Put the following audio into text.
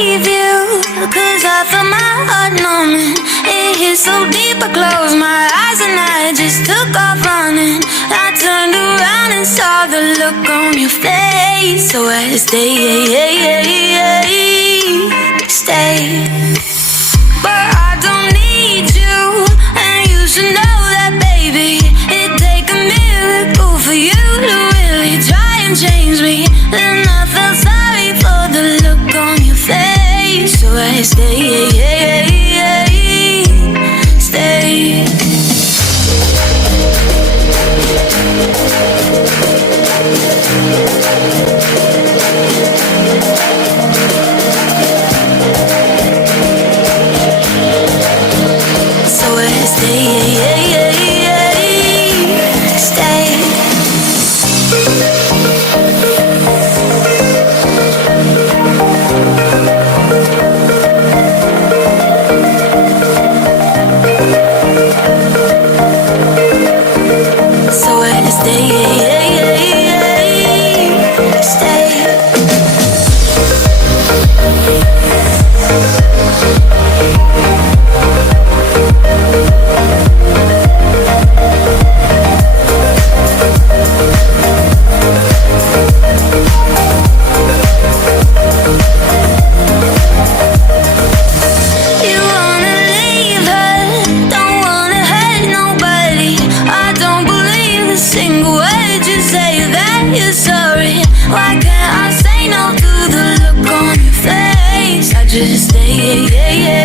leave you, 'cause I felt my heart numbing. It hit so deep I closed my eyes and I just took off running. I turned around and saw the look on your face. So I stay. But I don't need you, and you should know that, baby. It'd take a miracle for you to really try and change me. Then I felt sorry for the look on your face. So I stay. Why can't I say no to the look on your face? I just stay.